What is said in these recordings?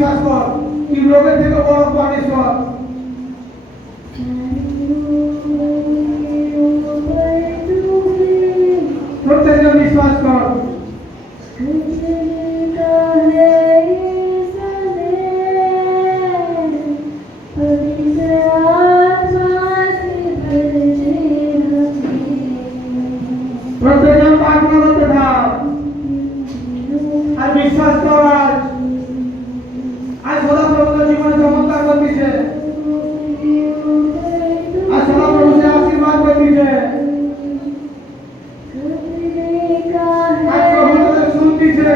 বিশ্বাস কর তুই লোকের থেকে বড় পানিশ্বর। প্রত্যেকজন বিশ্বাস কর। প্রত্যেকজন প্রার্থনা করতে থাক আর বিশ্বাস কর। আজ সদাপ্রভু জীবনে চমৎকার করতেছে, আজ সদাপ্রভু সে আশীর্বাদ করতেছে, আজ প্রভু তোদের শুনতেছে।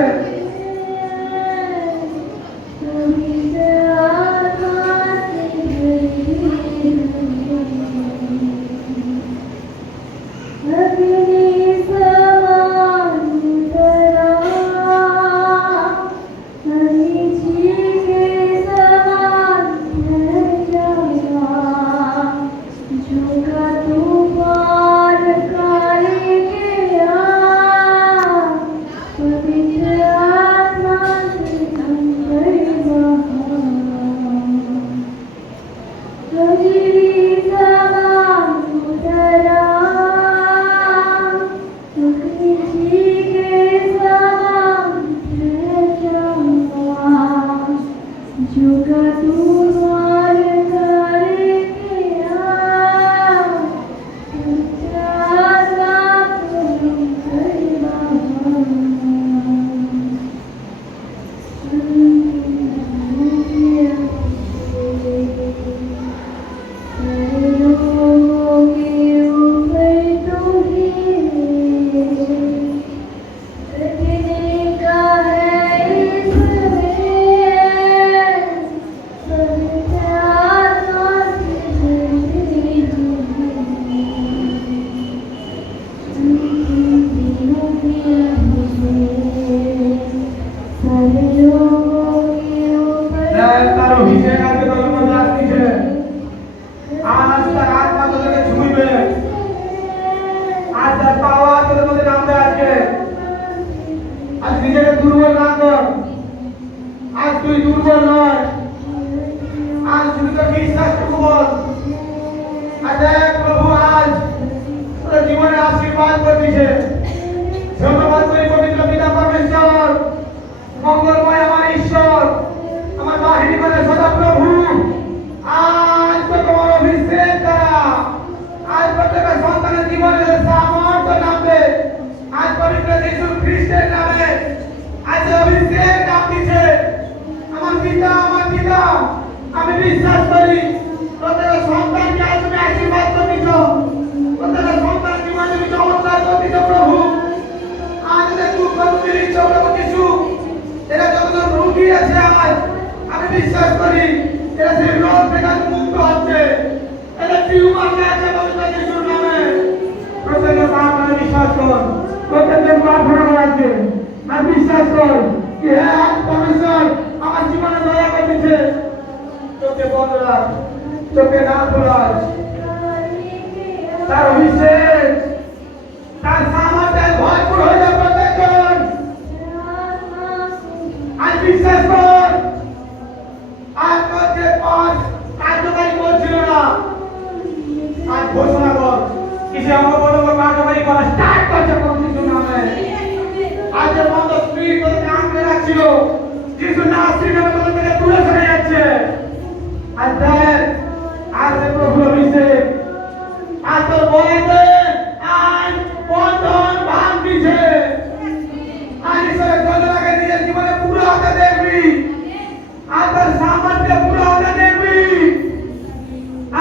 জীবনে আশীর্বাদ করতেছে। ধন্যবাদ করি পবিত্র পিতা পরমেশ্বর, মঙ্গলময় আমার ঈশ্বর, আমার বাহিনী করে সদাপ্রভু। আজ তো তোমার অভিষেক দ্বারা আজ প্রত্যেকের সন্তানের জীবনে সামর্থ্য নামবে। আজ পবিত্র যীশু খ্রিস্টের নামে আজ অভিষেক নামছে। আমার পিতা আমি বিশ্বাস করি প্রত্যেকের সন্তানকে আজ তুমি আশীর্বাদ করতেছ, প্রত্যেকের সন্তানের জীবনে তুমি চমৎকার করতেছ প্রভু। আজ দুঃখ তুমি দিচ্ছ প্রভু যিশু। এরা যতজন রোগী আছে আজ আমি বিশ্বাস করি এরা সেই রোগ থেকে মুক্ত হচ্ছে। এরা টিউমার আছে পবিত্র যিশুর নামে। প্রত্যেকের প্রার্থনা বিশ্বাস কর, প্রত্যেকের প্রার্থনা করাচ্ছে আর বিশ্বাস কর যে হ্যাঁ পরমেশ্বর আমার জীবনে দয়া করতেছে। চোখে বন্ধ রাখ, চোখে না খোলাস। তার অভিষেক তার সামর্থ্যে ভরপুর হয়ে যাবে প্রত্যেকজন। আজ বিশ্বাস কর। আজ যে পাঁচ কার্যকারী করছিল না আজ ঘোষণা কর কিসে আমাকে বলো কার্যকারী করা স্টার্ট করছে কোন কিছু নামে। আজ যে বন্ধ স্ত্রী তোদেরকে আঁকড়ে রাখছিল যিশু না স্ত্রী নামে তোদের থেকে দূরে সরে যাচ্ছে। আজ দেখ আজ প্রভু অভিষেক আজ তোর বলাতে আজ বন্ধন ভাঙতিছে। আজ ঈশ্বরের যোজনাকে নিজের জীবনে পুরো হতে দেখবি। আজ তোর সামর্থ্য পুরো হতে দেখবি।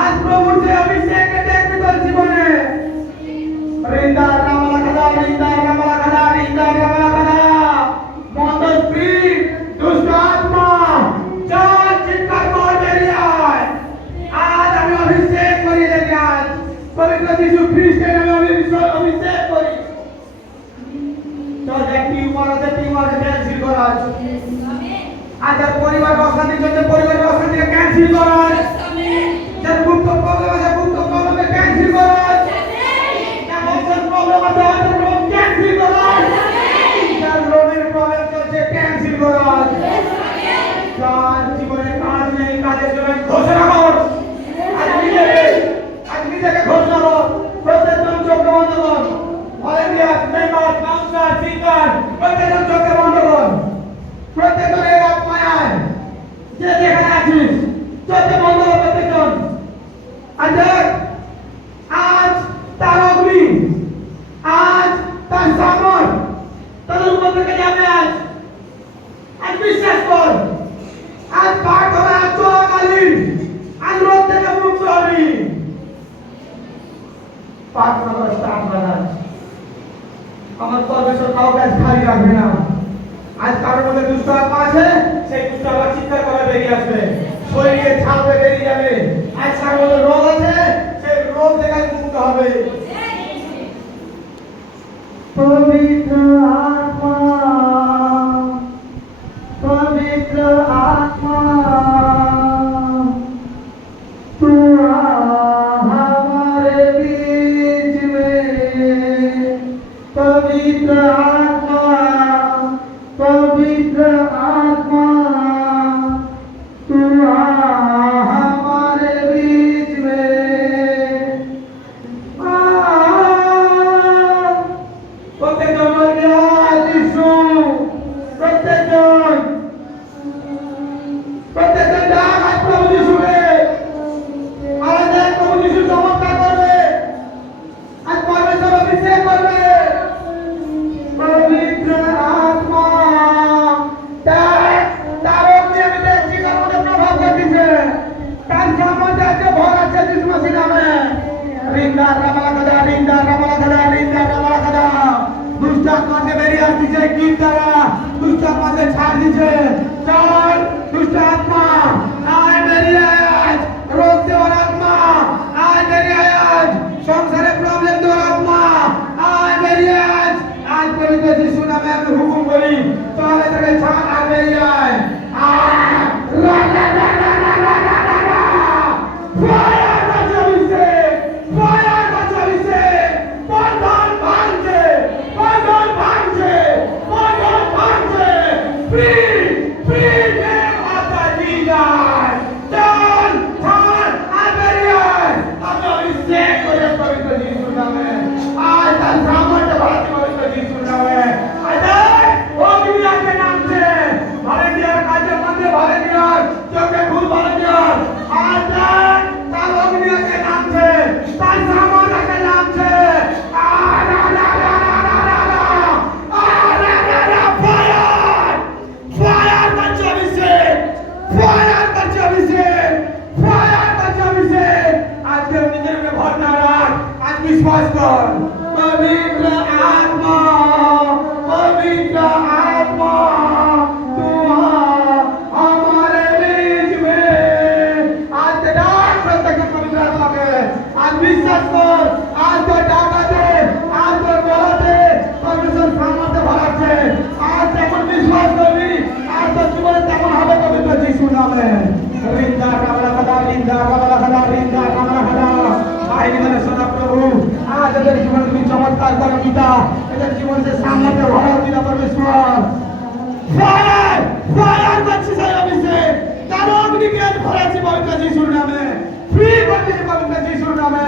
আজ প্রভুর যে অভিষেককে দেখবি তোর জীবনে। রিন্দা রামালা খাদা রিন্দা রামালা খাদা রিন্দা রামালা খাদা মন্দ স্ত্রী দুষ্ট আত্মা চল চিৎকার কর বেরিয়ে আয়। আজ আমি অভিষেক করি দেখে আজ পবিত্র যীশু খ্রিস্টের নামে অভিষেক করি। চল দেখ টিউমারকে ক্যান্সেল করা আজ আর পরিবার অশান্তি চলছে পরিবারের অশান্তিকে ক্যান্সেল করা। যার মুক্ত প্রবলেম আছে মুক্ত প্রবলেমকে ক্যান্সেল করা। যার অর্থের প্রবলেম আছে অর্থের প্রবলেম ক্যান্সেল করা। যার লোনের প্রবলেম চলছে ক্যান্সেল করা। কাজের জন্য ঘোষণা কর। আজ নিজেকে ঘোষণা কর। প্রত্যেকজন চোখে বন্ধ কর। ভলেন্টিয়ার, মেম্বার, কাউন্সিলর, সিঙ্গার, প্রত্যেকজন চোখে বন্ধ কর। প্রত্যেকজনের আত্মায় যে যেখানে আছিস চোখে বন্ধ কর প্রত্যেকজন। আজ তার অগ্নি, আজ তার সামর তাদের উপর থেকে যাবে। আজ বিশ্বাস কর, আজ প্রার্থনা চলাকালীন আজ রোগ থেকে মুক্ত হবি। প্রার্থনা করা স্টার্ট করা। আমার পরমেশ্বর কাউকে আজ খালি রাখবে না। আজ কারোর মধ্যে দুষ্ট আত্মা আছে, সেই দুষ্ট আত্মা চিৎকার করে বেরিয়ে আসবে, শরীরে ছাপে বেরিয়ে যাবে। আজ কারোর মধ্যে রোগ আছে, সেই রোগ থেকে মুক্ত হবে। पवित्र आत्मा, पवित्र आत्मा, तू हमारे बीच में। पवित्र आत्मा, पवित्र आत्मा, तू हमारे बीच में। पवित्र आत्मा, पवित्र आत्मा, तू हमारे बीच में। आज डाक प्रत्यक्ष पवित्र आत्मा के आज विश्वास कर। आज तो डाकाते, आज तो बोलाते परमेश्वर सामर्थ्य भराচ্ছে। आज তেমন বিশ্বাস করবি, आज তো জীবনে তেমন হবে পবিত্র যিশুর নামে। রিন্দা কামলা খাদা, রিন্দা কামলা খাদা, রিন্দা কামলা খাদা। আইনি মানে সোনা প্রভু, आज এদের জীবনে তুমি চমৎকার করো পিতা, এদের জীবনে যে সামর্থ্য ভরাও পিতা পরমেশ্বর। ফায়ার ফায়ার করছি সেই অভিষেক, তার অগ্নিকে আজ ভরাচ্ছি পবিত্র যিশুর নামে, ফ্রি করছি পবিত্র যিশুর নামে।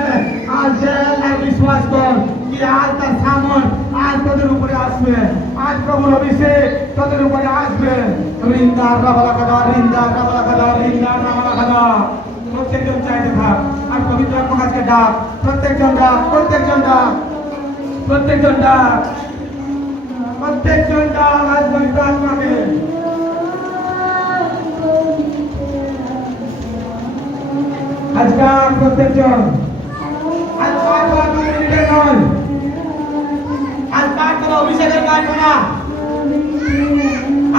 আজ আর বিশ্বাস কর কি আজ তার সামর্থ্য আজ তোদের উপরে আসবে, আজ প্রভুর অভিষেক তোদের উপরে আসবে। রিন্দা রাবালা কাদা, রিন্দা রাবালা কাদা, রিন্দা রাবালা কাদা। প্রত্যেকজন চাইতে থাক আর পবিত্র আত্মাকে ডাক, প্রত্যেকজন ডাক, প্রত্যেকজন ডাক, প্রত্যেকজন ডাক, প্রত্যেকজন ডাক আজ পবিত্র আত্মাকে। আজ ডাক প্রত্যেকজন, আজ পাঁচ মিনিটের নয়, আজ প্রার্থনা অভিষেকের প্রার্থনা,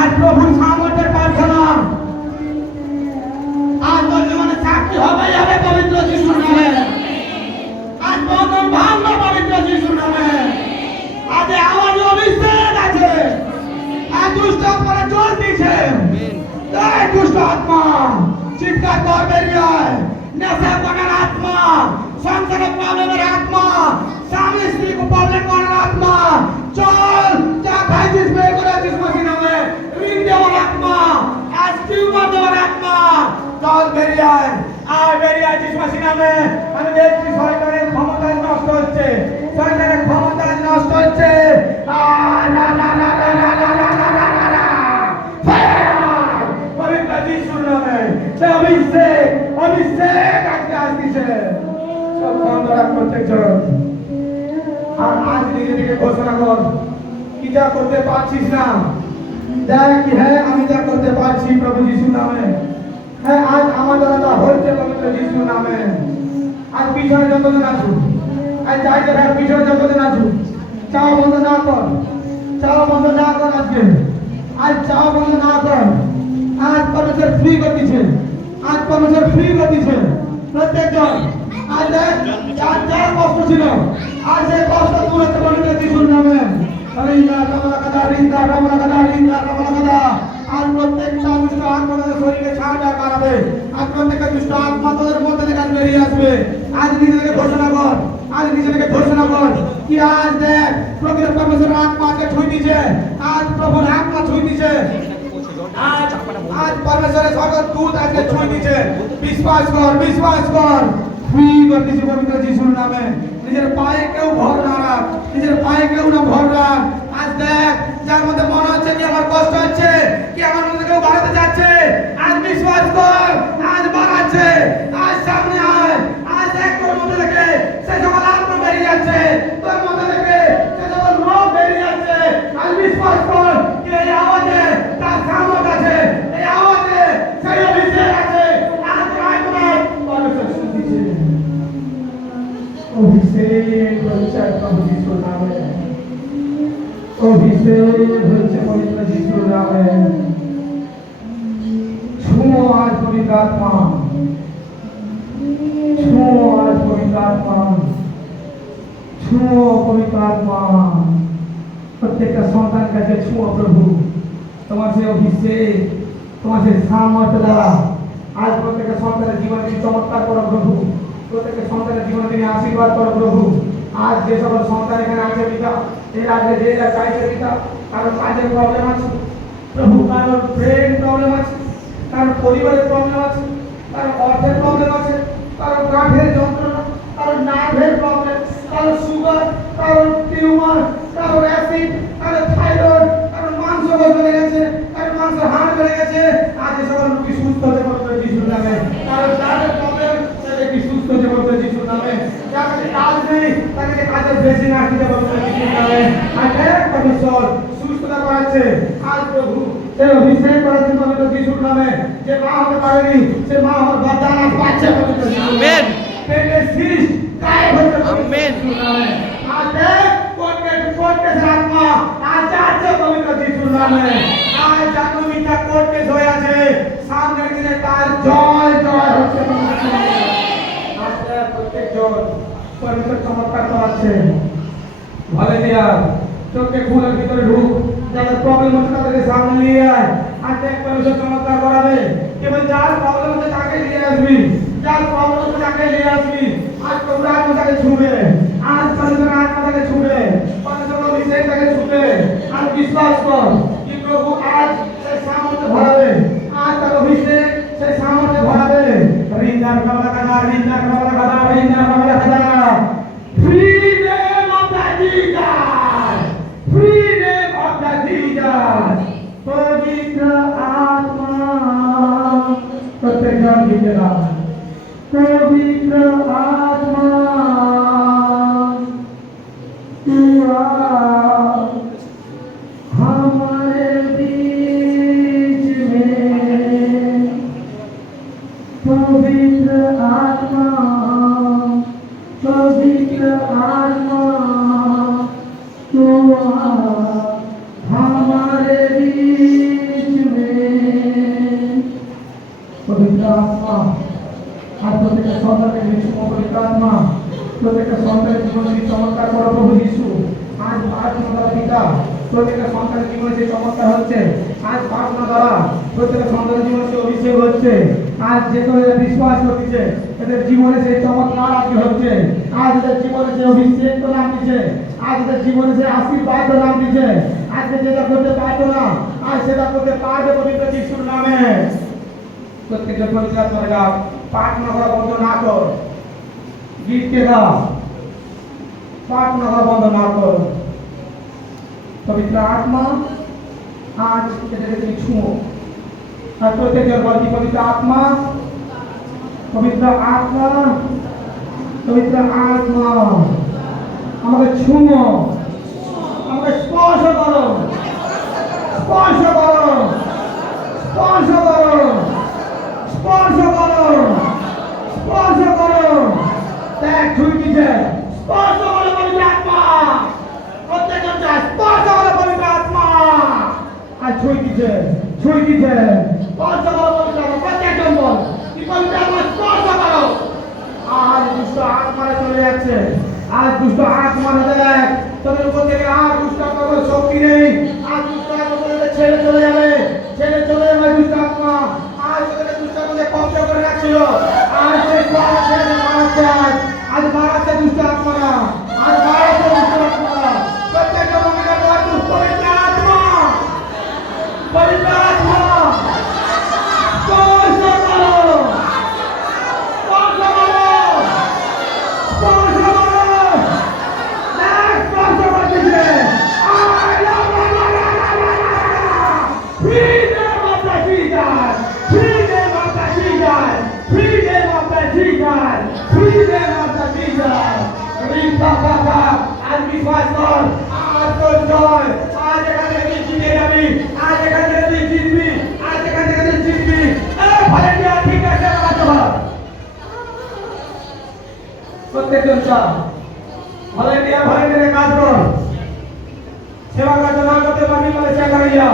আজ প্রভুর সামর্থ্যের প্রার্থনা। আজ তোর জীবনে সাক্ষী হবে যাবে পবিত্র যিশুর নামে। আজ বন্ধন ভাঙবে পবিত্র যিশুর নামে। আজ আওয়াজ অভিষেক আছে, আজ দুষ্ট আত্মারা চলতেছে। এই দুষ্ট আত্মা চিৎকার কর বেরিয়ে আয়। নেশা করার আত্মা, সংসারের প্রবলেমের আত্মা, স্বামী স্ত্রীকে প্রবলেম করার আত্মা, চল যা খাইছিস বের করে আছিস মসি নামে। ঋণ দেওয়ার আত্মা, আজ টিউমার দেওয়ার আত্মা, চল মাসি নামে আমি দেখছি শয়তানের ক্ষমতা নষ্ট হচ্ছে, শয়তানের ক্ষমতা নষ্ট হচ্ছে। না না না না না না না না না না না ফায়ার! পবিত্র যিশুর নামে সে অভিষেক অভিষেক আজকে আসছে। সব বন্ধ রাখ প্রত্যেকজন। আর আজ নিজে থেকে ঘোষণা কর, কি যা করতে পারছিস না দেখ কি হ্যাঁ আমি যা করতে পারছি প্রভু যিশুর নামে। হ্যাঁ আজ আমার দ্বারা যা হচ্ছে পবিত্র যিশুর নামে। আজ পিছনে যতদিন আছো, আজ চাইতে থাক পিছনে যতদিন আছো, চাওয়া বন্ধ না কর, চাওয়া বন্ধ না কর আজকে। আজ চাওয়া বন্ধ না কর। আজ পরমেশ্বর ফ্রি করে দিচ্ছে, আজ পরমেশ্বর ফ্রি করে দিচ্ছে প্রত্যেকজন। আজ যার যার কষ্ট ছিল আজ সেই কষ্ট দূর হচ্ছে পবিত্র যিশুর নামে। রিন্দা কামলা কাদা রিন্দা কামলা কাদা রিন্দা কামলা কাদা। আর প্রত্যেকটা দুষ্ট আত্মা তাদের শরীরে ছাড়া কাটাবে। আর প্রত্যেকটা দুষ্ট আত্মা তাদের মধ্যে থেকে আজ বেরিয়ে আসবে। আজ নিজে থেকে ঘোষণা কর, আজ নিজে থেকে ঘোষণা কর কি আজ দেখ প্রকৃত পরমেশ্বরের আত্মাকে ছুঁই দিছে, আজ প্রভুর আত্মা ছুঁই দিছে, আজ আজ পরমেশ্বরের সকল দূত আজকে ছুঁই দিছে। বিশ্বাস কর, বিশ্বাস কর। ফ্রি করে দিছে পবিত্র যিশুর নামে। নিজের পায়ে কেউ ভর না রাখ, নিজের পায়ে কেউ না ভর রাখ। আজ দেখ যার মধ্যে মনে হচ্ছে কি আমার কষ্ট হচ্ছে, কি আমার মধ্যে কেউ বাড়াতে যাচ্ছে, আজ বিশ্বাস কর আজ বাড়াচ্ছে। আজ সামনে আয়, আজ দেখ তোর মধ্যে থেকে সে সকল আত্মা বেরিয়ে যাচ্ছে, তোর মধ্যে থেকে সে সকল রোগ বেরিয়ে যাচ্ছে। আজ বিশ্বাস কর কি এই আওয়াজে তার সামর্থ্য আছে, এই আওয়াজে সেই অভিষেক আছে। আজ রায় তোমার পরমেশ্বর শুনতেছে। অভিষেক হচ্ছে প্রভু যিশুর নামে, অভিষেক হচ্ছে পবিত্র যিশুর নামে। ছুঁয়ো আজ পবিত্র আত্মা, ছুঁয়ো আজ পবিত্র আত্মা, ছুঁয়ো পবিত্র আত্মা। প্রত্যেকটা সন্তান কাছে ছুঁয়ো প্রভু। তোমার সেই অভিষেক, তোমার সেই সামর্থ্য দ্বারা আজ প্রত্যেকটা সন্তানের জীবনে তুমি চমৎকার করো প্রভু। প্রত্যেকটা সন্তানের জীবনে তুমি আশীর্বাদ করো প্রভু। আজ যে সকল সন্তান এখানে আছে পিতা, এর আগে যে যা চাইছে পিতা, কারোর কাজের প্রবলেম আছে প্রভু, কারোর ব্রেন প্রবলেম আছে, কারোর পরিবারের প্রবলেম আছে, কারোর অর্থের প্রবলেম আছে, কারোর গাঁঠের যন্ত্রণা, কারোর নার্ভের প্রবলেম, কারোর সুগার, কারোর টিউমার, কারোর অ্যাসিড, কারোর থাইরয়েড, কারোর মাংস বেড়ে গেছে, কারোর মাংস হাড় বেড়ে গেছে। আজ এই সকল রোগী সুস্থ হতে পবিত্র যিশুর নামে। কারোর যাদের প্রবলেম তাদেরকে সুস্থ হতে পবিত্র যিশুর নামে। যার কাছে কাজ নেই তাদেরকে কাজের বেশি না দিতে পবিত্র যিশুর নামে। আর এক পরমেশ্বর সুস্থতা করাচ্ছে আজ প্রভু, সে অভিষেক করাচ্ছে পবিত্র যিশুর নামে। যে মা হতে পারেনি সে মা হওয়ার বারদান আজ পাচ্ছে পবিত্র যিশুর নামে। আমেন। পেটের সিস্ট গায়েব হচ্ছে পবিত্র আমেন। যিশুর নামে। আজ দেখ কোর্ট কেসের আত্মা আজ যাচ্ছে পবিত্র যিশুর নামে। আজ জানো মিথ্যা কোর্ট কেস হয়ে আছে, সামনের দিনে তার জয় জয় হচ্ছে পবিত্র যিশুর নামে। আজ দেখ প্রত্যেকজন পবিত্র চমৎকার করাচ্ছে। ভলেন্টিয়ার চোখে খুলের ভিতরে ঢুক, যাদের প্রবলেম হচ্ছে তাদেরকে সামনে নিয়ে আয়। আজ দেখ পবিত্র চমৎকার করাবে। কেবল যার প্রবলেম হচ্ছে তাকে নিয়ে আসবি, যার প্রবলেম হচ্ছে তাকে নিয়ে আসবি। আজ তোমরা আত্মা তাকে ছুঁবে, আজ পবিত্র আত্মা তাকে ছুঁবে, পবিত্র অভিষেক তাকে ছুঁবে। আজ বিশ্বাস কর কি প্রভু আজ সেই সামর্থ্য ভরাবে, আজ তার অভিষেক সেই সামর্থ্য ভরাবে। রিন্দার কামলা কাদা রিন্দার কামলা কাদা রিন্দার কামলা কাদা। Freedom of the Jesus! Freedom of the Jesus! পবিত্র আত্মা প্রত্যেকজন দিতে দাও। পবিত্র আত্মা तू आ हमारे बीच में। पवित्र आत्मा पवित्र आत्मा तू आ हमारे बीच में। पवित्र आत्मा आज प्रत्येक सन्ताনের যিশু পবিত্র আত্মা প্রত্যেক সন্তানের জীবনে চমৎকার করো প্রভু যিশু। আজ প্রার্থনা দ্বারা পিতা প্রত্যেক সন্তানের জীবনে যে চমৎকার হচ্ছে, আজ প্রার্থনা দ্বারা প্রত্যেক সন্তানের জীবনে যে অভিষেক হচ্ছে, আজ যে কেউ বিশ্বাস করছে এদের জীবনে সেই চমৎকার আজকে হচ্ছে। আজ এদের জীবনে যে অভিষেক তো নাম দিচ্ছে, আজ এদের জীবনে যে আশীর্বাদ তো নাম দিচ্ছে। আজকে যেটা করতে পারতো না আজ সেটা করতে পারবে পবিত্র যিশুর নামে। প্রত্যেকজন পবিত্র আত্মার গান প্রার্থনা করা বন্ধ না কর, গীতকে দাও, প্রার্থনা করা বন্ধ না কর। পবিত্র আত্মা আজ এটাকে তুমি ছুঁয়ো, আর প্রত্যেকের বলছি পবিত্র আত্মা, পবিত্র আত্মা, পবিত্র আত্মা আমাকে ছুঁয়ো, আমাকে স্পর্শ করো, স্পর্শ করো, স্পর্শ করো, স্পর্শ করো, স্পর্শ করো। দেখ ছুঁইছে, স্পর্শ করো পবিত্র আত্মা, প্রত্যেকজন চায় স্পর্শ করো পবিত্র আত্মা। আর ছুঁইছে, ছুঁইছে, স্পর্শ করো পবিত্র আত্মা, প্রত্যেকজন বল কি পবিত্র আত্মা স্পর্শ করো। আর দুষ্ট আত্মারা চলে যাচ্ছে, আজ দুষ্ট আত্মারা দেখ তোদের উপর থেকে আর দুষ্ট আত্মার শক্তি নেই, আর দুষ্ট আত্মা তোদের ছেড়ে চলে যাবে, ছেড়ে চলে যাবে দুষ্ট আত্মা। আজ তোদের দুষ্ট আত্মাকে কব্জা করে রাখছিল, আজ সেই পাপ ছেড়ে মারাচ্ছে, আজ মারাচ্ছে দুষ্ট আত্মারা, আজ মারাচ্ছে দুষ্ট আত্মারা। প্রত্যেকটা মহিলা তোমার পবিত্র আত্মা, পবিত্র আত্মা স্পর্শ করো, স্পর্শ করো, স্পর্শ করো। দেখ স্পর্শ করতেছে। Free them of the Jesus! Free them of the Jesus! Free them of the Jesus! Free them of the Jesus! Ripa বাবা আজ বিশ্বাস কর, আজ তোর জয়, আজ এখান থেকে তুই জিতে যাবি, আজ এখান থেকে তুই জিতবি, আজ এখান থেকে তুই জিতবি। ভলেন্টিয়ার ঠিক আছে বাবা, প্রত্যেকজন চাপ ভলেন্টিয়ার কাজ কর, সেবা কাজ না করতে পারবি বলে সে দাঁড়িয়ে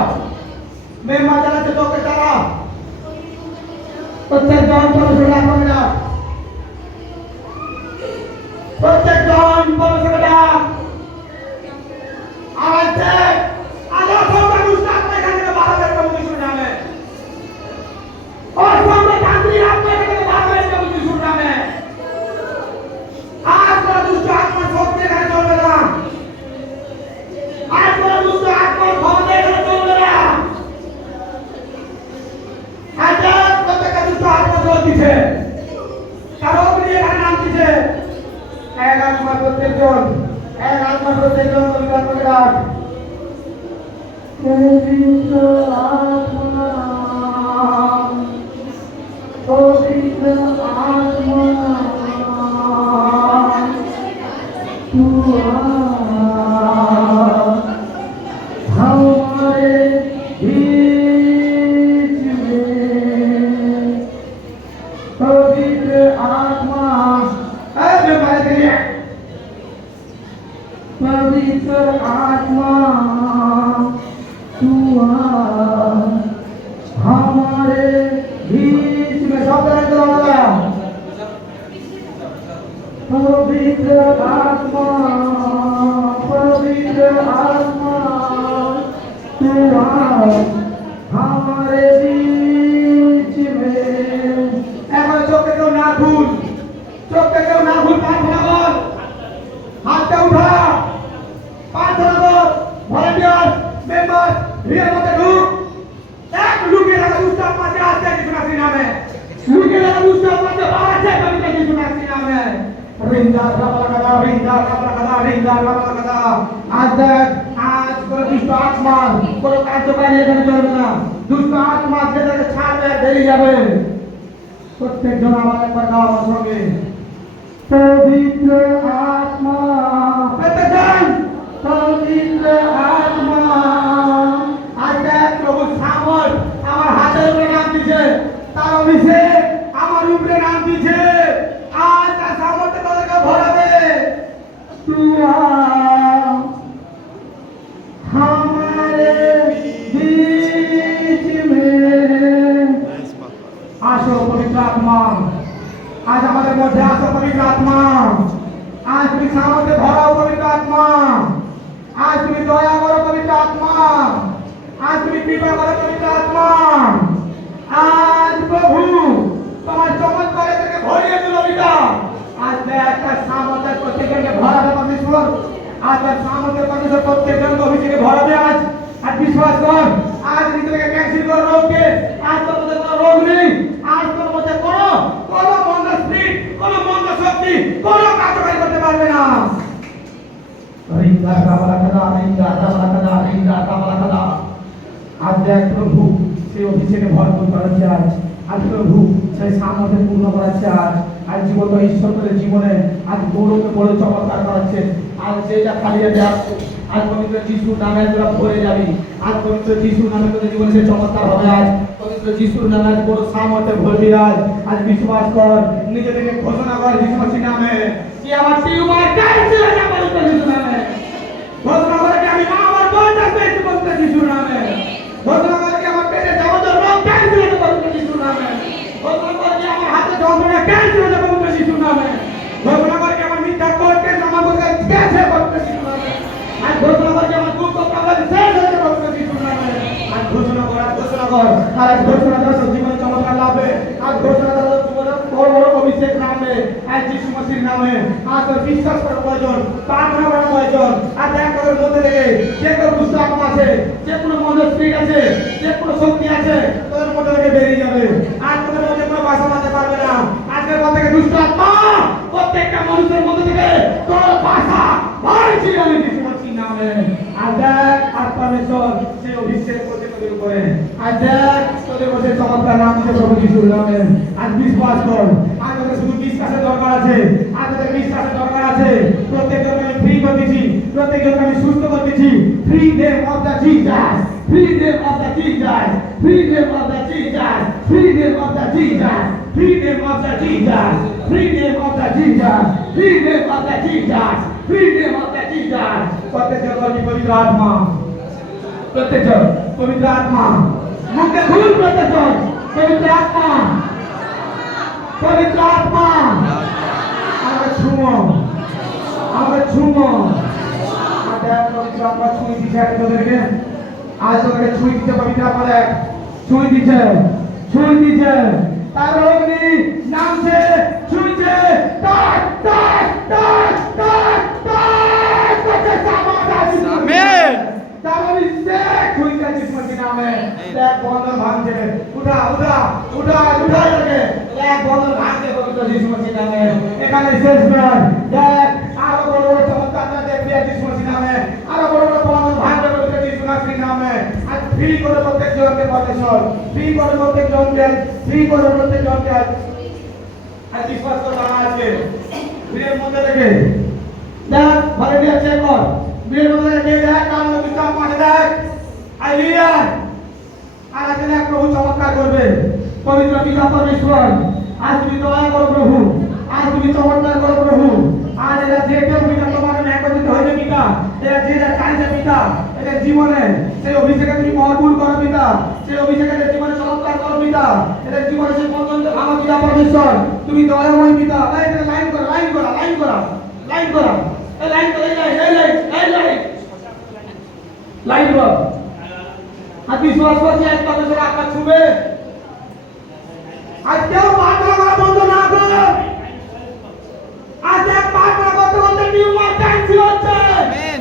মেম্বার চালাচ্ছে তোকে চালা, প্রত্যেকজন 1500 টাকা করে দাও, প্রত্যেকজন 1500 টাকা। আজ দেখ অসংখ্য দুষ্ট আত্মা এখান থেকে বার হবে প্রভু যিশুর নামে, অসংখ্য তান্ত্রিক আত্মা এখান থেকে বার হবে প্রভু যিশুর নামে। আজ কোন দুষ্ট আত্মা শক্তি এখানে চলবে না, আজ কোন দুষ্ট আত্মার ক্ষমতা এখানে চলবে না। আজ প্রত্যেকটা দুষ্ট আত্মা চলতেছে, তার অগ্নি এখানে নামতেছে। এক আত্মা প্রত্যেকজন, এক আত্মা প্রত্যেকজন পবিত্র আত্মাকে ডাক। পবিত্র আত্মা, পবিত্র আত্মা तू हमारे बीच में, पवित्र आत्मा पवित्र आत्मा तू हमारे बीच में। सब पवित्र आत्मा, पवित्र आत्मा तू हमारे बीच में। এখন চোখে কেউ না ভুল, চোখে কেউ না ভুল, প্রার্থনা কর, হাতটা উঠা, প্রার্থনা কর। ভলেন্টিয়ার মেম্বার ভিড়ের মধ্যে ঢুক, এক লুকিয়ে রাখা দুষ্ট আত্মাকে আসতে যিশু নাসির নামে, লুকিয়ে রাখা দুষ্ট আত্মাকে বাড়াচ্ছে পবিত্র যিশু নাসির নামে। রিন্দার কাবালাকাদা, রিন্দার কাবালাকাদা, রিন্দার কাবালাকাদা। আজ দেখ, আজ কোনো দুষ্ট আত্মা কোনো কার্যকারী এখানে চলবে না, দুষ্ট আত্মা যেটাকে ছাড়বে বেরিয়ে যাবে। প্রত্যেকজন আমার একবার গাও আমার সঙ্গে, पवित्र आत्मा, প্রত্যেকজন पवित्र आत्मा আজ দেখ প্রভু সামর আমার হাতের উপরে নাম দিছে, তার অভিষেক আমার উপরে নাম দিছে। আজ তার সামর্থ্য তাদেরকে ভরাবে। तू हमारे बीच में। আসো পবিত্র আত্মা, আজ আমাদের মধ্যে আসো পবিত্র আত্মা। আজ তুমি সামর্থ্যে ভরাও পবিত্র আত্মা, আজ তুমি দয়া করো পবিত্র আত্মা, আজ তুমি কৃপা করো পবিত্র আত্মা। আজ প্রভু তোমার চমৎকারে থেকে ভরিয়ে দিল পিতা। আজ একটা সামর্থ্যের প্রত্যেকজনকে ভরাবে পরমেশ্বর, আজ তার সামর্থ্যের পরমেশ্বর প্রত্যেকজনকে অভিষেকে ভরাবে। আজ আর বিশ্বাস কর, আজ নিজেকে ক্যান্সেল কর রোগকে, আজ তোর মধ্যে কোনো রোগ নেই, আজ তোর মধ্যে কোনো এক প্রভু সেই অভিষেকে ভরপুর করার চাই। আজ প্রভু সেই সামর্থ্য পূর্ণ করার চাই। আজ জীবন ঈশ্বরের জীবনে আজ গৌরবকে বড় চমৎকার করাচ্ছে। আজ যেটা খালি হাতে আসছে, আজ পবিত্র যিশুর নামে তোরা ভরে যাবি। আজ পবিত্র যিশুর নামে তোদের জীবনে সে চমৎকার হবে। আজ পবিত্র যিশুর নামে আজ বড় সামর্থ্যে ভরবি। আজ বিশ্বাস কর, নিজে থেকে ঘোষণা কর যিশু মসির নামে কি আমার টিউমার ক্যান্সেল হয়ে যাবে পবিত্র যিশুর নামে। ঘোষণা করে কি আমি মা আমার বোনটা পেয়েছি পবিত্র যিশুর নামে। ঘোষণা করে কি আমার পেটে যাবতীয় রোগ ক্যান্সেল হয়ে যাবে পবিত্র যিশুর নামে। ঘোষণা করে কি আমার হাতে যন্ত্রণা ক্যান্সেল হয়ে যাবে পবিত্র যিশুর নামে। ঘোষণা করে কি আমার মিথ্যা করতে আমার বলতে গেছে পবিত্র যিশুর নামে। আজ ঘোষণা করে কি আমার দুঃখ প্রবলেম শেষ হয়ে যাবে পবিত্র যিশুর নামে। আজ ঘোষণা কর, আজ ঘোষণা কর। আর আজ ঘোষণা দ্বারা সব জীবনে চমৎকার লাভে। আজ ঘোষণা দ্বারা জীবনে বড় বড় অভিষেক নামে। আজ যিশু মসির নামে আজ তোর বিশ্বাস করা প্রয়োজন, প্রার্থনা করা প্রয়োজন। আর দেখ তোদের মধ্যে থেকে যে কোনো দুষ্ট আত্মা আছে, যে কোনো মনের স্পিরিট আছে, যে কোনো শক্তি আছে, তোদের মধ্যে থেকে বেরিয়ে যাবে। আর তোদের মধ্যে কোনো বাসা বাঁধতে পারবে না। আজকের পর থেকে দুষ্ট আত্মা প্রত্যেকটা মানুষের মধ্যে থেকে তোর বাসা ভাইছি আমি যিশু মসির নামে। আর দেখ আর পরমেশ্বর সেই অভিষেক করতে তোদের উপরে। আর দেখ তোদের মধ্যে চমৎকার নাম দিতে প্রভু যিশুর নামে। আর বিশ্বাস কর, আর তোদের শুধু বিশ্বাসের দরকার আছে। আর তোদের বিশ্বাসের দরকার আছে। প্রত্যেকজনকে আমি ফ্রি করতেছি, প্রত্যেকজনকে আমি সুস্থ করতেছি। Free name of the Jesus, free name of the Jesus, free name of the Jesus, free name of the Jesus, free name of the Jesus, free name of the Jesus, free name of the Jesus, free name of the Jesus. প্রত্যেকজন বলি পবিত্র আত্মা, প্রত্যেকজন পবিত্র আত্মা মুখে ভুল, প্রত্যেকজন পবিত্র আত্মা, পবিত্র আত্মা আমাকে ছুঁয়ো, আমাকে ছুঁয়ো। আর দেখ পবিত্র আত্মা ছুঁয়ে দিচ্ছে তোদেরকে। আজ তোদেরকে ছুঁয়ে দিচ্ছে পবিত্র আত্মা। দেখ ছুঁয়ে দিচ্ছে, ছুঁয়ে দিচ্ছে। তার অগ্নি নামছে, ছুঁইছে, টাক টাক টাক টাক টাক করছে আমেন। তার অভিষেক ছুঁইছে যিশু মসির নামে। দেখ বন্ধন ভাঙছে, উঠা উঠা উঠা উঠা এটাকে। দেখ বন্ধন ভাঙছে পবিত্র যিশু মসির নামে। এখানে শেষ নয়। দেখ আরো বড় বড় চমৎকার দেখবি যিশু মসির নামে। আরো বড় বড় বন্ধন ভাঙবে পবিত্র যিশু মসির নামে। আজ ফ্রি করে প্রত্যেক জনকে পরমেশ্বর, ফ্রি করে প্রত্যেক জনকে, ফ্রি করে প্রত্যেক জনকে। আজ বিশ্বাস করে দাঁড়া আছে ভিড়ের মধ্যে থেকে। দেখ ভলেন্টিয়ার চেক কর, ভিড়ের মধ্যে থেকে দেখ কারণ বিশ্বাস মাঝে দেখ। আই লিডার আর আজ দেখ প্রভু চমৎকার করবে। পবিত্র পিতা পরমেশ্বর আজ তুমি দয়া করো প্রভু, আজ তুমি চমৎকার করো প্রভু। আজ এরা যে কেউ পিতা তোমার একত্রিত হয়েছে পিতা, এরা যে যা চাইছে পিতা এদের জীবনে সেই অভিষেকে তুমি ভরপুর করো পিতা। সেই অভিষেকে এদের জীবনে চমৎকার করো পিতা। এদের জীবনে সেই বন্ধনকে ভাঙো পিতা পরমেশ্বর। তুমি দয়াময় পিতা। লাইন করা, লাইন করা, লাইন করা, লাইন করা, এই লাইন করা, এই লাইন, এই লাইন, এই লাইন, লাইন কর। আর বিশ্বাস করছি এক পরমেশ্বর আপনার ছুবে। আজ কেউ প্রার্থনা করা বন্ধ না কর। আজ এক প্রার্থনা করতে করতে টিউমার ক্যান্সেল হচ্ছে। আমেন।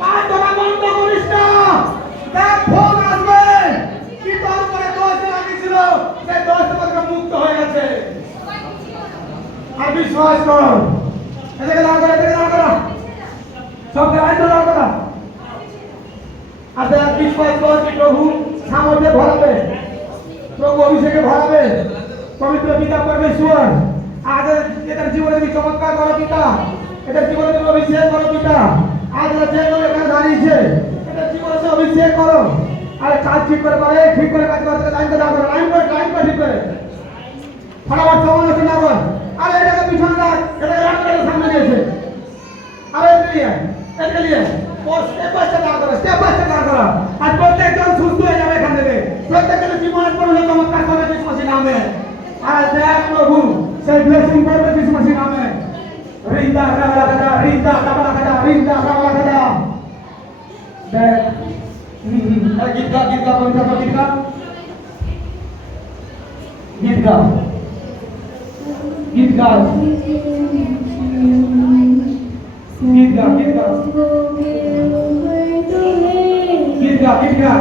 প্রার্থনা বন্ধ করিস না। দেখ ফোন আসবে কি তোর উপরে দোষ লাগিয়েছিল, সেই দোষ থেকে মুক্ত হয়ে গেছে। আর বিশ্বাস কর, এদিকে দাঁড় করা, এদিকে দাঁড় করা, সব লাইন ধরে দাঁড় করা। আর দেখ বিশ্বাস কর যে প্রভু সামর্থ্যে ভরাবে, প্রভু অভিষেকে ভরাবে। পবিত্র পিতা পরমেশ্বর আজ এদের জীবনে তুমি চমৎকার করো পিতা। এদের জীবনে তুমি অভিষেক করো পিতা। আজ এরা যে করে এখানে দাঁড়িয়েছে এদের জীবনে সে অভিষেক করো। আরে কাজ ঠিক করে করে, ঠিক করে কাজ করতে লাইন করে দাঁড় করো, লাইন করে, লাইন করে ঠিক করে ফটাফট সমালোচনা না কর। আরে এটাকে পিছনে রাখ, এটাকে রাখ করে সামনে নিয়েছে। আরে এটাকে নিয়ে স্টেপ বাই স্টেপ দাঁড় করা, স্টেপ বাই স্টেপ দাঁড় করা। আর প্রত্যেকজন সুস্থ হয়ে যাবে এখান থেকে। প্রত্যেকজনের জীবনের পরিণত চমৎকার করবে যিশু মসির নামে। আর দেখ প্রভু সেই ব্লেসিং করবে যিশু মসির নামে। রিন্দা রাগলা কাটা, রিন্দা রাগলা কাটা, রিন্দা রাগলা কাটা। দেখ আরে গীত গা, গীত গা, পবিত্র গীত গা, গীত গা, গীত গা, গীত গা, গীত গা, गीत गा, गीत गा।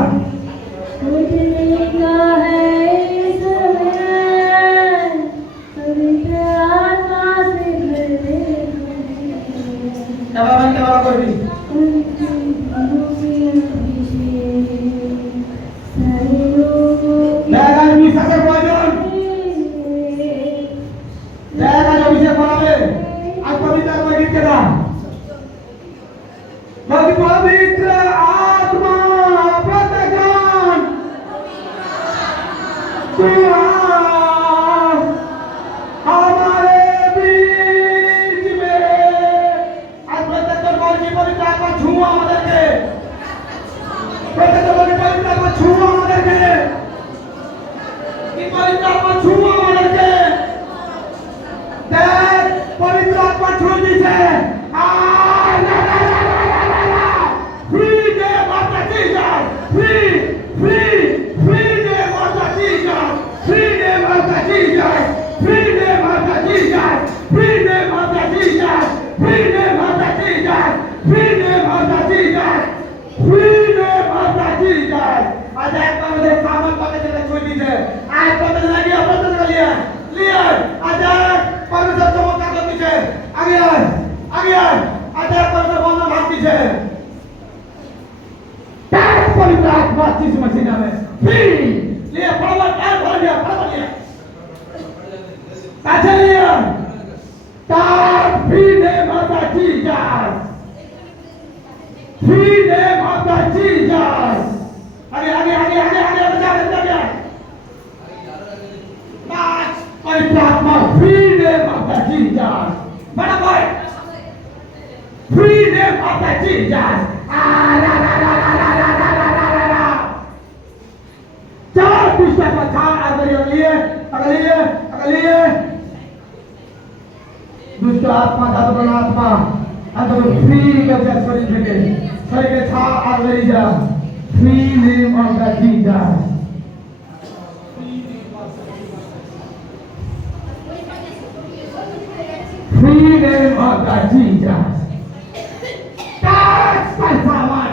লিয়ে লিয়ে আজে পবিত্র চমৎকার করতেছে আগে আয় আজে পবিত্র বন্ধ ভাঙতেছে তার পবিত্র আত্মা যিশু মসিহ নামে ফ্রি লিয়ে ফটাফট আর ভরে লিয়ে ফটাফট লিয়ে কাছে লিয়ে তার free name of the Jesus free name of the Jesus আগে जा नाच पवित्र आत्मा free name of the Jesus बड़ा boy free name of the Jesus चार पुस्तक का चार अगली दुष्ट आत्मा जादूगर आत्मा अंदर फ्री कर शरीर के चार अगली जा free name of the Jesus. Free name of the Jesus. Touch my power.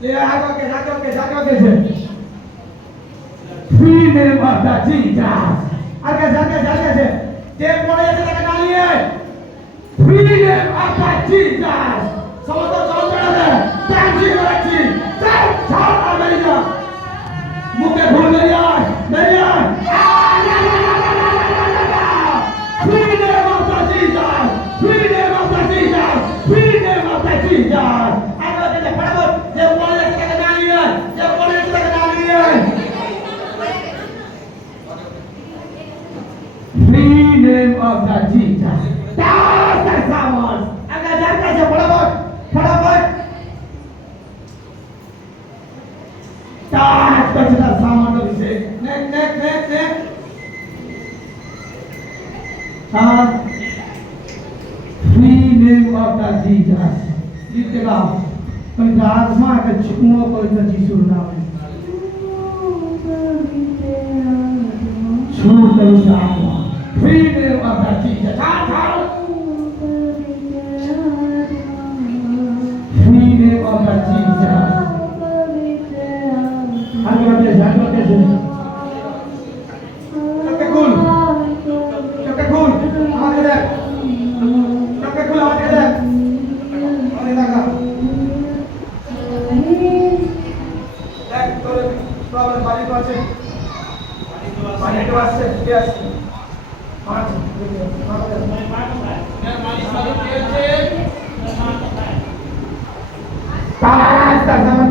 ले आगे से. Free name of the Jesus. आगे से. जे बोले ऐसे लगा डाली है. Free name of the Jesus. समझो ना. Thank you. चार अमेरिका मुझे भूल गया free name of the Jesus free name of the Jesus free name of the Jesus अगर ये फटाफट ये बोले के डाली है free name of the Jesus that's the someone अगर जाते से फटाफट Touch the sound of the neck. Free name of the Jesus. Lift it up. पवित्र आत्मा का छुओ पवित्र यीशु नाम में. छू पवित्र आत्मा. Free name of the Jesus. Free name of the Jesus.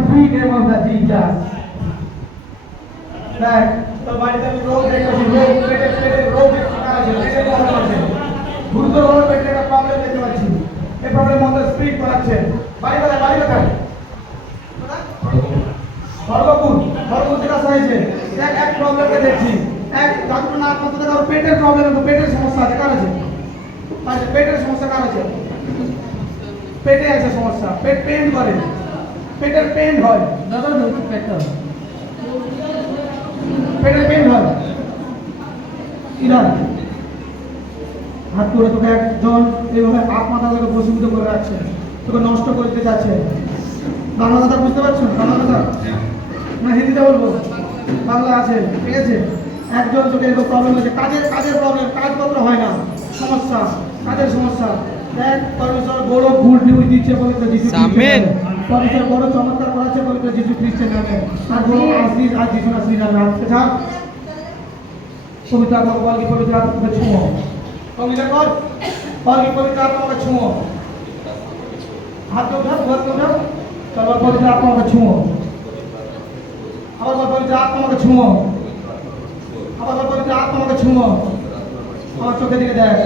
Free name of the Jesus. तो बाड़ीতে আমি রোগ দেখতেছি রোগ গুরুতর পেটের একটা প্রবলেম দেখতে পাচ্ছি এই প্রবলেম মধ্যে স্পিড করাচ্ছে বাড়ি কোথায় সর্বগুণ যেটা হয়েছে এক প্রবলেমকে দেখছি এক ডাক্তার না আপনাদের কারো পেটের প্রবলেম তো পেটের সমস্যা আছে কার আছে পেটের সমস্যা কার আছে পেটে আছে সমস্যা পেট পেন করে পেটের পেন হয় দাদা পেটের পেন হয় ইরান হাত করে তোকে একজন এইভাবে আত্মা দাদাকে বসীভূত করে রাখছে তোকে নষ্ট করতে যাচ্ছে বাংলা কথা বুঝতে পারছো বাংলা কথা না হিন্দিতে বলবো বাংলা আছে ঠিক আছে একজন তোকে এরকম প্রবলেম হয়েছে কাজের প্রবলেম কাজপত্র হয় না সমস্যা কাজের সমস্যা দেখ পরমেশ্বর বড় গুড নিউজ দিচ্ছে পবিত্র যিশু আমেন পরমেশ্বর বড় চমৎকার করাচ্ছে পবিত্র যিশু খ্রিস্টের নামে আর বড় আশীষ আর যিশু নাসির নামে আজকে যা পবিত্র আত্মা বল কি পবিত্র আত্মাকে ছুঁয়ো পবিত্র কর বল কি পবিত্র আত্মাকে ছুঁয়ো হাত উঠাও চলো পবিত্র আত্মাকে ছুঁয়ো আবার পবিত্র আত্মাকে ছুঁয়ো আবার পবিত্র আত্মাকে ছুঁয়ো আমার চোখের দিকে দেখ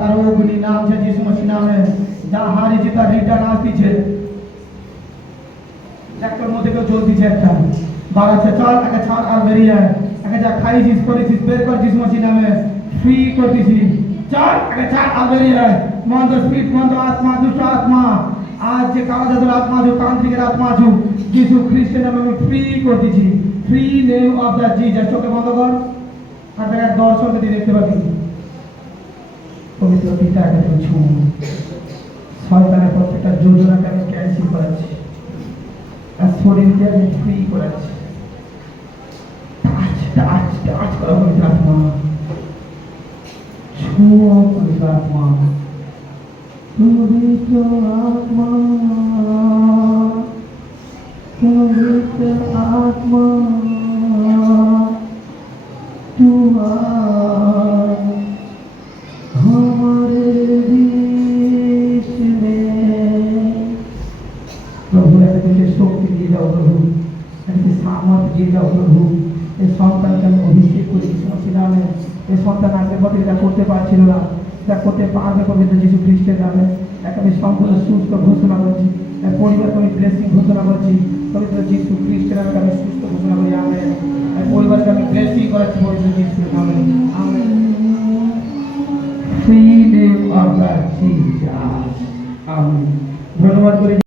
তার অগ্নি নাম છે যিশু মসিহ নামে যা হারি জিতা রিটা নাচতিছে একটার মধ্যে কেউ জ্বলতিছে একটা বাড়াচ্ছে চল একে ছাড় আর বেরিয়ে যায় একে যা খাইছিস করেছিস বের কর যিশু মসিহ নামে ফ্রি করতেছি চল একে ছাড় আর বেরিয়ে যায় মন্দ স্পিরিট মন্দ আত্মা দুষ্ট আত্মা আজ যে কালা জাদুর আত্মা আছে তান্ত্রিকের আত্মা আছে যিশু খ্রিস্টের নামে আমি ফ্রি করতেছি free name of the Jesus চোখে বন্ধ কর আর এক দর্শনকে দিয়ে দেখতে পাবি পবিত্র পিতাকে তুমি ছুঁ শয়তানের প্রত্যেকটা যোজনাকে আমি ক্যান্সেল করাচ্ছি আর শরীরকে আমি ফ্রি করাচ্ছি পবিত্র আত্মা, পবিত্র আত্মা, পবিত্র আত্মা, तुम्हार हमारे बीच में प्रभु ऐसे शक्ति দিয়ে যাও প্রভু ऐसे सामर्थ দিয়ে যাও প্রভু এই সন্তানকে আমি অভিষেক করি যিশু নামে এই সন্তান আগের মতো এটা করতে পারছিল না এটা করতে পারবে পবিত্র যিশু খ্রিস্টের নামে একে আমি সম্পূর্ণ সুস্থ ঘোষণা করছি এর পরিবারকে আমি ব্লেসিং ঘোষণা করছি পবিত্র যিশু খ্রিস্টের নামে আমি সুস্থ ঘোষণা করি আমেন এর পরিবারকে আমি ব্লেসিং করাচ্ছি পবিত্র যিশুর নামে amen free name of the Jesus amen ধন্যবাদ করি